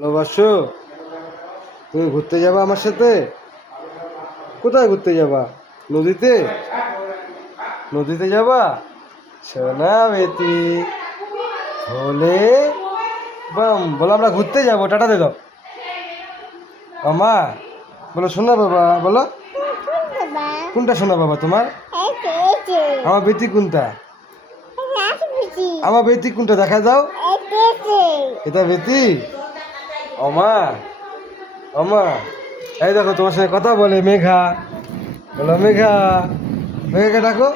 ভালোবাসো? তুমি ঘুরতে যাবা আমার সাথে? কোথায় ঘুরতে যাবা? নদীতে? নদীতে যাবা? সোনা বেতি হলে বাম বলো, আমরা ঘুরতে যাবো, টাটা দে দাও। আমা বলো সোনা বাবা, বলো কোনটা সোনা বাবা তোমার? আমার বেটি কোনটা? আমার বেটি কোনটা দেখা দাও। এটা বেটি? অমা, অমা, এই দেখো তোমার সঙ্গে কথা বলে মেঘা। বলো মেঘা, মেঘাকে ডাকো।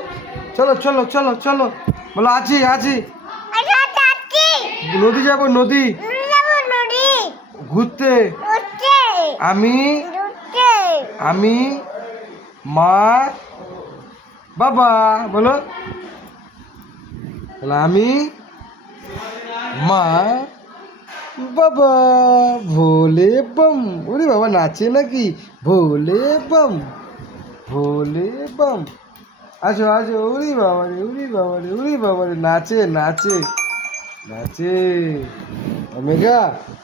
চলো চলো চলো চলো, বলো আছি আছি। নদী যাবো, নদী ঘুরতে। আমি আমি মা বাবা, বলো বলো আমি মা বাবা ভোলে বম। ওরে বাবা নাচে নাকি? ভোলে বম, ভোলে বম। আসো আসো, উড়ি বাবা রে, উড়ি বাবা রে, উড়ি বাবা রে, নাচে নাচে নাচে। মেঘা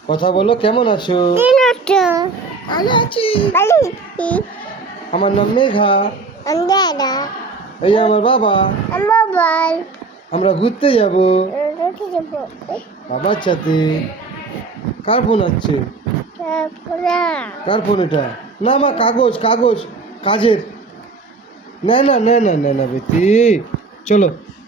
কথা বলো, কেমন আছো? ভালো আছি। আমার নাম মেঘা, এই আমার বাবা। আমরা ঘুরতে যাব বাবার সাথে। কার ফোন আসছে? কার ফোন এটা? না মা, কাগজ কাগজ কাজের। না না না না না না বেটি, চলো